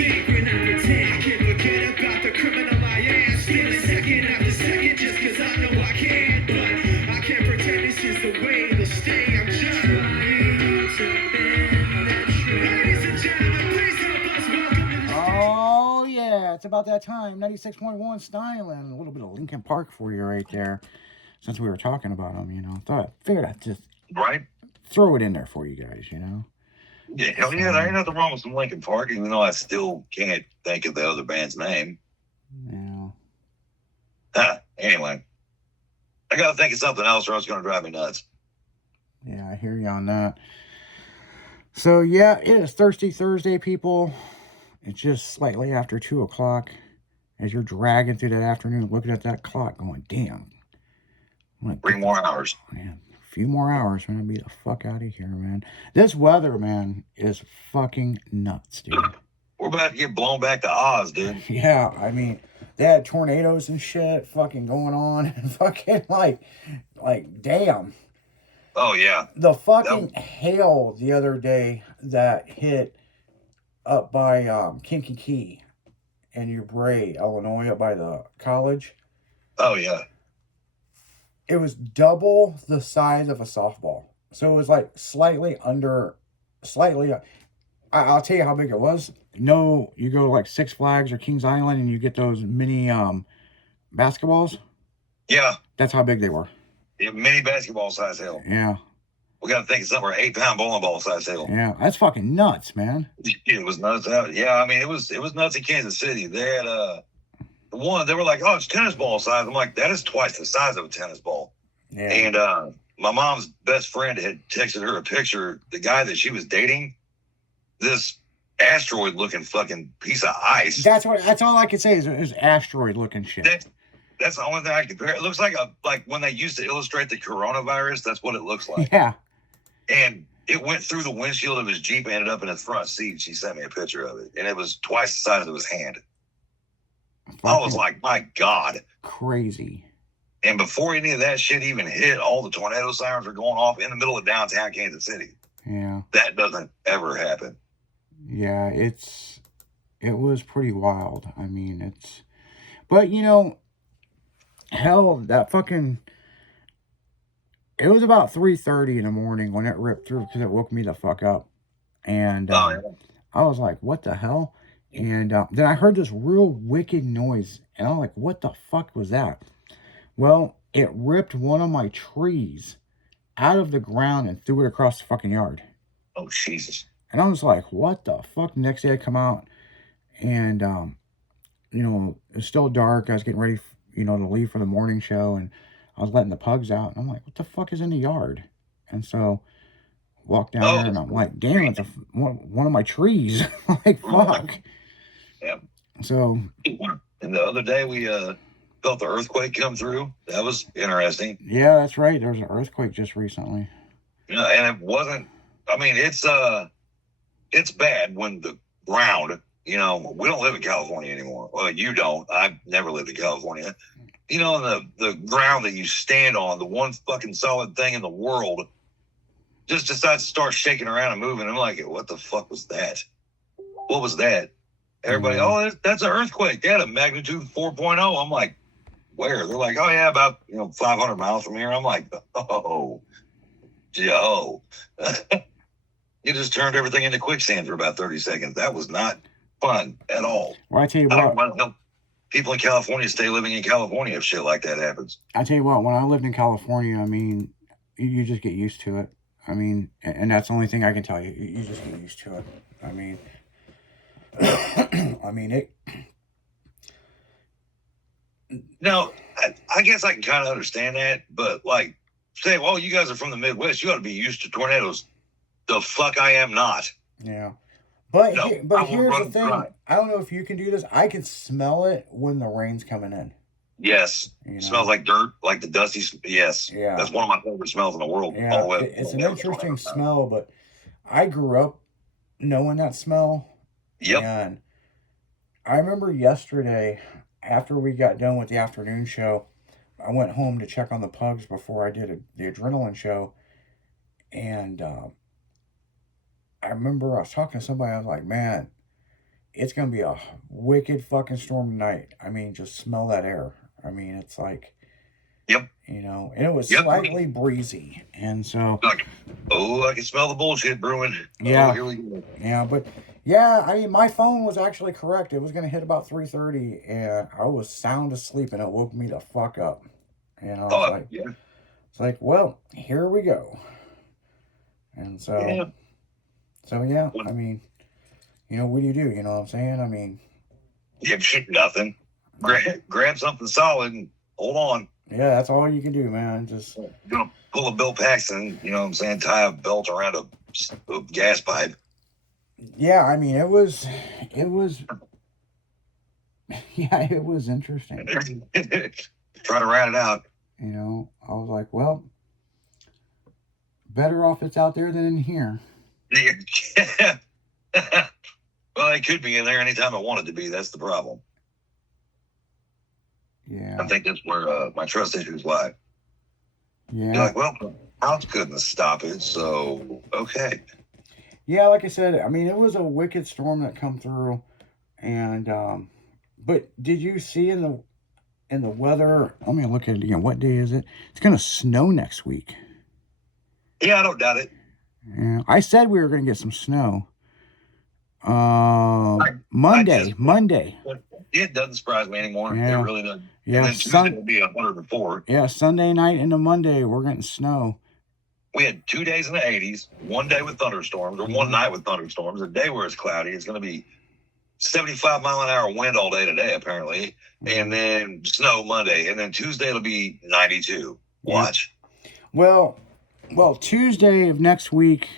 sink when I pretend I can forget about the criminal I am. Still second after second just cause I know I can. But I can't pretend this is the way it'll stay. I'm just trying to bend the truth. Ladies and gentlemen, please help us welcome to the Oh, yeah, it's about that time. 96.1 Styling. A little bit of Lincoln Park for you right there. Since we were talking about them, figured I'd just Right? throw it in there for you guys, Yeah, hell yeah, there ain't nothing wrong with some Linkin Park, even though I still can't think of the other band's name. Yeah. Anyway, I gotta think of something else or else it's gonna drive me nuts. Yeah, I hear you on that. So, yeah, it is Thirsty Thursday, people. It's just slightly after 2 o'clock. As you're dragging through that afternoon, looking at that clock, going, damn. 3 more hours. Man, a few more hours, man. I'll be the fuck out of here, man. This weather, man, is fucking nuts, dude. We're about to get blown back to Oz, dude. Yeah, I mean, they had tornadoes and shit fucking going on, and fucking like, damn. Oh, yeah. The fucking hail the other day that hit up by Kankakee in New Bray, Illinois, up by the college. Oh, yeah. It was double the size of a softball. So it was like slightly. I'll tell you how big it was. No, you go to like Six Flags or Kings Island and you get those mini basketballs. Yeah. That's how big they were. Yeah, mini basketball size hail. Yeah. We got to think of something for 8-pound bowling ball size hail. Yeah, that's fucking nuts, man. It was nuts out. Yeah, I mean, it was nuts in Kansas City. They had they were like, oh, it's tennis ball size. I'm like, that is twice the size of a tennis ball. Yeah. And my mom's best friend had texted her a picture. The guy that she was dating, this asteroid-looking fucking piece of ice. That's all I could say is asteroid-looking shit. That's the only thing I can compare. It looks like when they used to illustrate the coronavirus. That's what it looks like. Yeah. And it went through the windshield of his Jeep and ended up in his front seat. She sent me a picture of it, and it was twice the size of his hand. I was like, my God. Crazy. And before any of that shit even hit, all the tornado sirens were going off in the middle of downtown Kansas City. Yeah. That doesn't ever happen. Yeah, it was pretty wild. I mean, but hell, that fucking, it was about 3:30 in the morning when it ripped through because it woke me the fuck up. And I was like, what the hell? And then I heard this real wicked noise. And I'm like, what the fuck was that? Well, it ripped one of my trees out of the ground and threw it across the fucking yard. Oh, Jesus. And I was like, what the fuck? Next day I come out and, it was still dark. I was getting ready, to leave for the morning show. And I was letting the pugs out. And I'm like, what the fuck is in the yard? And so walked down there and I'm like, damn, it's one of my trees. Like, fuck. Yeah. So. And the other day we felt the earthquake come through. That was interesting. Yeah, that's right. There was an earthquake just recently. Yeah, and it wasn't, I mean, it's bad when the ground, we don't live in California anymore. Well, you don't. I've never lived in California. The ground that you stand on, the one fucking solid thing in the world, just decides to start shaking around and moving. I'm like, what the fuck was that? What was that? Everybody, that's an earthquake. They had a magnitude 4.0. I'm like, where? They're like, oh, yeah, about 500 miles from here. I'm like, oh, Joe. You just turned everything into quicksand for about 30 seconds. That was not fun at all. Well, I tell you what. I don't what. want people in California stay living in California if shit like that happens. I tell you what, when I lived in California, I mean, you just get used to it. I mean, and that's the only thing I can tell you. You just get used to it. I mean, it. Now, I guess I can kind of understand that, but say, well, you guys are from the Midwest. You ought to be used to tornadoes. The fuck I am not. Yeah. But here's the thing. I don't know if you can do this. I can smell it when the rain's coming in. Yes. It smells like dirt, like the dusty. Yes. Yeah. That's one of my favorite smells in the world. Yeah. It's an interesting smell, but I grew up knowing that smell. Yep. And I remember yesterday, after we got done with the afternoon show, I went home to check on the pugs before I did the adrenaline show. And I remember I was talking to somebody. I was like, man, it's going to be a wicked fucking storm tonight. I mean, just smell that air. I mean, it's like, Yep. you know, and it was Yep. slightly breezy. And so, Like, oh, I can smell the bullshit brewing. Yeah. Oh, here we go. yeah, but yeah, I mean, my phone was actually correct. It was going to hit about 3:30, and I was sound asleep, and it woke me the fuck up. And I was Oh, like, yeah. it's like, well, here we go. And so, Yeah. so yeah, I mean, you know, what do? You know what I'm saying? I mean, Yeah, shit, nothing. Grab something solid and hold on. yeah, that's all you can do, man. Just, You're gonna pull a Bill Paxton, you know what I'm saying? Tie a belt around a gas pipe. yeah, I mean, it was, yeah, it was interesting. Try to rat it out. You know, I was like, well, better off it's out there than in here. Well, it could be in there anytime I want it to be. That's the problem. Yeah. I think that's where my trust issues lie. Yeah. You're like, well, house couldn't stop it, so okay. Yeah, like I said, I mean, it was a wicked storm that come through, and but did you see in the weather? Let me look at it again. What day is it? It's gonna snow next week. Yeah, I don't doubt it. Yeah, I said we were gonna get some snow. Monday. It doesn't surprise me anymore. Yeah. It really doesn't. Yeah, And then Tuesday will be 104. Yeah, Sunday night into Monday we're getting snow. We had 2 days in the 80s, one day with thunderstorms, or one night with thunderstorms, a day where it's cloudy. It's going to be 75-mile-an-hour wind all day today, apparently, and then snow Monday, and then Tuesday it'll be 92. Watch. Well, Tuesday of next week.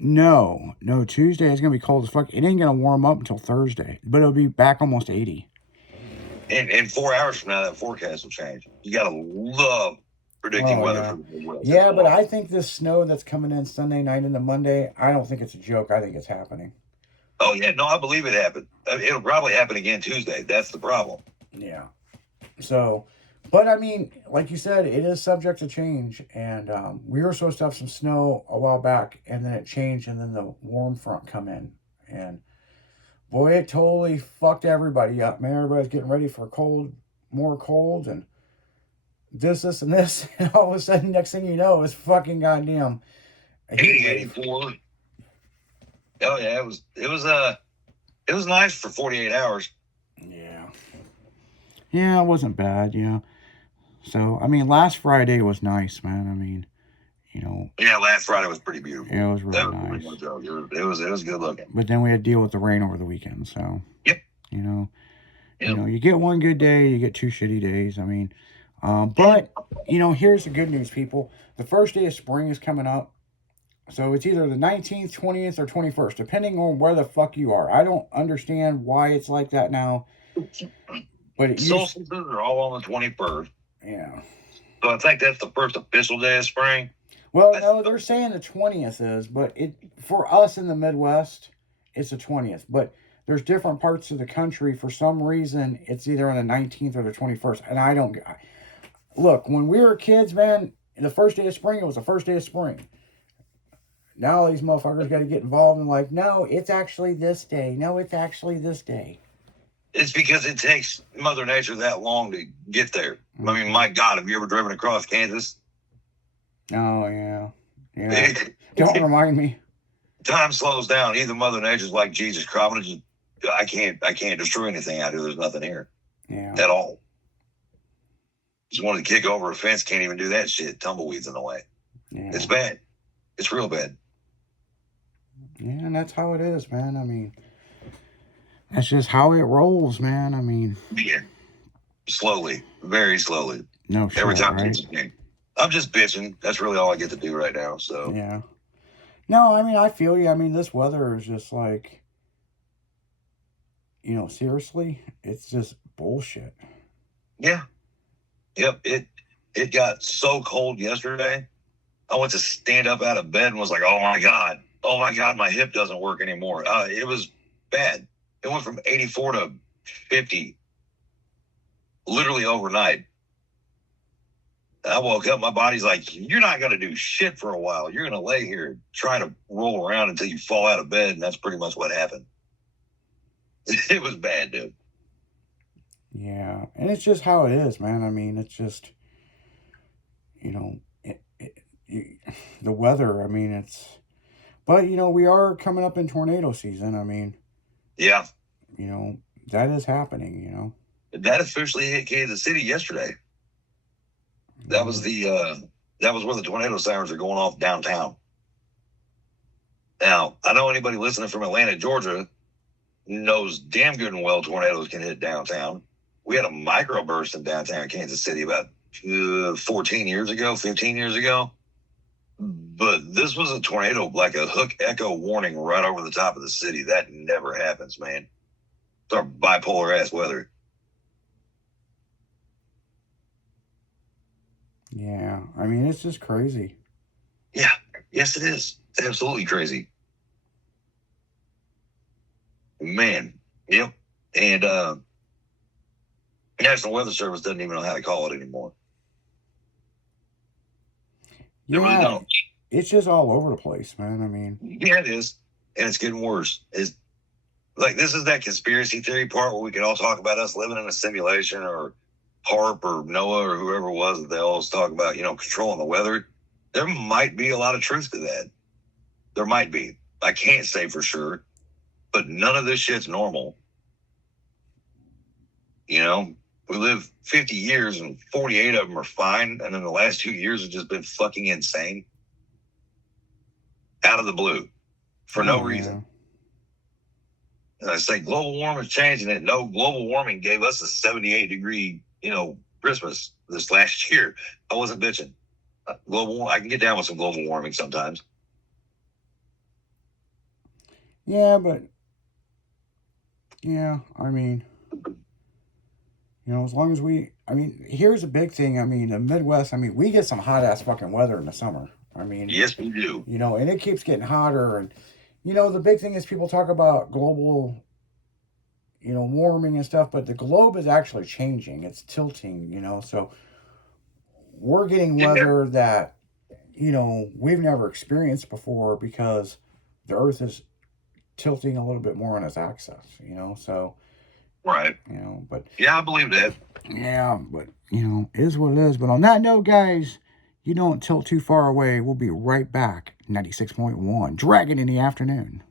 No, Tuesday is gonna be cold as fuck. It ain't gonna warm up until Thursday, but it'll be back almost 80. And in 4 hours from now, that forecast will change. You gotta love predicting weather yeah. for the Midwest. Yeah, but I think this snow that's coming in Sunday night into Monday, I don't think it's a joke. I think it's happening. Oh yeah, no, I believe it happened. It'll probably happen again Tuesday. That's the problem. Yeah. So, but I mean, like you said, it is subject to change, and we were supposed to have some snow a while back, and then it changed, and then the warm front come in, and boy, it totally fucked everybody up, man. Everybody's getting ready for more cold, and this, and this, and all of a sudden, next thing you know, it's fucking goddamn 84. Oh yeah, it was nice for 48 hours. Yeah, it wasn't bad, yeah. So, I mean, last Friday was nice, man. I mean, you know. Yeah, last Friday was pretty beautiful. Yeah, it was really nice. It was good looking. But then we had to deal with the rain over the weekend, so. Yep. You know. Yep. You know, you get one good day, you get 2 shitty days. I mean, but, you know, here's the good news, people. The first day of spring is coming up. So it's either the 19th, 20th, or 21st, depending on where the fuck you are. I don't understand why it's like that now. But solstices are all on the 21st. Yeah. So I think that's the first official day of spring. Well, no, they're saying the 20th is, but it for us in the Midwest, it's the 20th. But there's different parts of the country. For some reason, it's either on the 19th or the 21st. And I don't... Look, when we were kids, man, the first day of spring, it was the first day of spring. Now these motherfuckers got to get involved and like, no, it's actually this day. No, it's actually this day. It's because it takes Mother Nature that long to get there. I mean, my God, have you ever driven across Kansas? Oh, yeah. Yeah. Don't remind me. Time slows down. Either Mother Nature's like, Jesus Christ, I can't destroy anything out here. There's nothing here. Yeah. At all. Just wanted to kick over a fence. Can't even do that shit. Tumbleweeds in the way. Yeah. It's bad. It's real bad. Yeah, and that's how it is, man. I mean, that's just how it rolls, man. I mean, yeah, slowly, very slowly. No shit, every time, right? I'm just bitching. That's really all I get to do right now. So yeah. No, I mean, I feel you. I mean, this weather is just like, you know, seriously, it's just bullshit. Yeah. Yep. It got so cold yesterday. I went to stand up out of bed and was like, oh my God, my hip doesn't work anymore. It was bad. It went from 84 to 50 literally overnight. I woke up, my body's like, you're not going to do shit for a while. You're going to lay here trying to roll around until you fall out of bed. And that's pretty much what happened. It was bad, dude. Yeah. And it's just how it is, man. I mean, it's just, you know, the weather, I mean, it's, but, you know, we are coming up in tornado season. I mean, yeah, you know, that is happening, you know. That officially hit Kansas City yesterday. That was that was where the tornado sirens are going off downtown. Now, I know anybody listening from Atlanta, Georgia knows damn good and well tornadoes can hit downtown. We had a microburst in downtown Kansas City about 14 years ago, 15 years ago. But this was a tornado, like a hook echo warning right over the top of the city. That never happens, man. It's our bipolar ass weather. Yeah, I mean, it's just crazy. Yeah, yes, it is. It's absolutely crazy. Man, yep. And National Weather Service doesn't even know how to call it anymore. They really Yeah, don't. it's just all over the place, man. I mean, Yeah, it is. And it's getting worse. It's like, this is that conspiracy theory part where we can all talk about us living in a simulation, or HARP or NOAA or whoever it was that they always talk about, you know, controlling the weather. There might be a lot of truth to that. There might be. I can't say for sure, but none of this shit's normal. You know, we live 50 years and 48 of them are fine. And then the last 2 years have just been fucking insane. Out of the blue. For no reason. And I say global warming is changing it. No, global warming gave us a 78-degree, you know, Christmas this last year. I wasn't bitching. I can get down with some global warming sometimes. Yeah, but yeah, I mean, you know, as long as I mean, here's a big thing. I mean, the Midwest, I mean, we get some hot ass fucking weather in the summer. I mean, yes, we do. You know, and it keeps getting hotter. And, you know, the big thing is people talk about global, you know, warming and stuff, but the globe is actually changing. It's tilting, you know, so we're getting weather that, you know, we've never experienced before because the earth is tilting a little bit more on its axis, you know, so. Right. You know, but. Yeah, I believe that. Yeah, but, you know, it is what it is. But on that note, guys, you don't tilt too far away. We'll be right back. 96.1, Dragon in the afternoon.